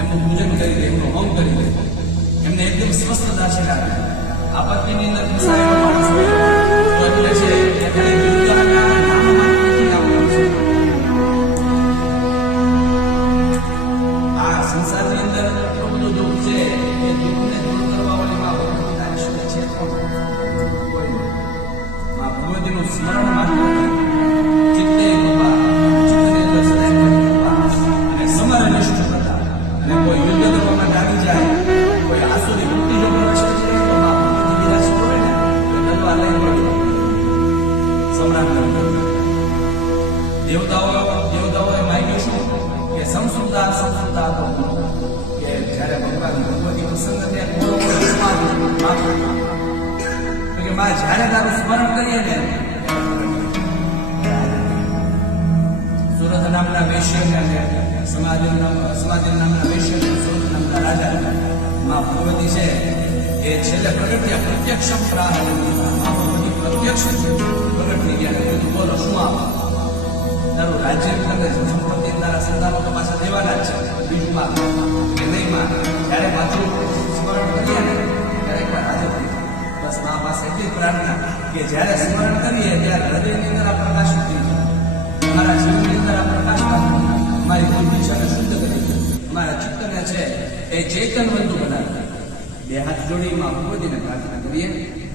એમનું પૂજન કરી દે, એમનો હોમ કરી દે, એમને એકદમ સ્વસ્થતા છે. આપત્તિની અંદર ફસાયેલો માણસ હોય તો એટલે છે એ ખાલી દુર્ગાના નામમાં નથી નામનું છે. આ સંસારની અંદર એટલો બધો દુઃખ છે એ દુઃખને દૂર કરવા વાળી માં ભગવતીના ઈશ્વર છે કોઈ માં ભગવતીનું સ્મરણ માત્ર ચિત્તે કૃપા, ચિત્તની અંદર સદાય કૃપા અને સમરણ નિષ્ઠતા. અને કોઈ યુદ્ધ કરવામાં લાગી જાય, કોઈ આસુરી વૃત્તિ જો પ્રવેશ કરે તો માં ભગવતી વિરાશ હોય ને તો તલવાર લઈને પડ્યો સમ્રાટ કર્યો. દેવતાઓએ માંગ્યું શું કે સંસુતા તો કે જ્યારે ભગવાન ભગવતી પ્રસન્ન થયા તો કે માં જ્યારે તારું સ્મરણ કરીએ ને સુરત નામના વૈશ્યને સમાધિ નામના વૈશ્યને સુરત નામના રાજા માં ભગવતી છે એ છેલ્લે પ્રગટ થયા. પ્રત્યક્ષ માં ભગવતી પ્રત્યક્ષ પ્રગટ થઈ ગયા. તું બોલો શું આપો? તારું રાજ્ય કરે છે, સંપત્તિ તારા સંતાનો તો પાછા દેવાના જ છે. બીજું માં કે નહીં માં જ્યારે પાછું સ્મરણ કરીએ ને ત્યારે એકવાર હાજર થઈ જાય. બસ મા પાસે એટલી પ્રાર્થના કે જ્યારે સ્મરણ કરીએ ત્યારે હૃદયની અંદર આ પ્રકાશિત થઈ જાય. અમારા જીવનની અંદર આ પ્રકાશ અમારી બુદ્ધિ છે શુદ્ધ કરી દે, અમારા ચિત્તને છે એ ચૈતનવંતુ બનાવે. બે હાથ જોડીમાં ભગવતીને પ્રાર્થના કરીએ.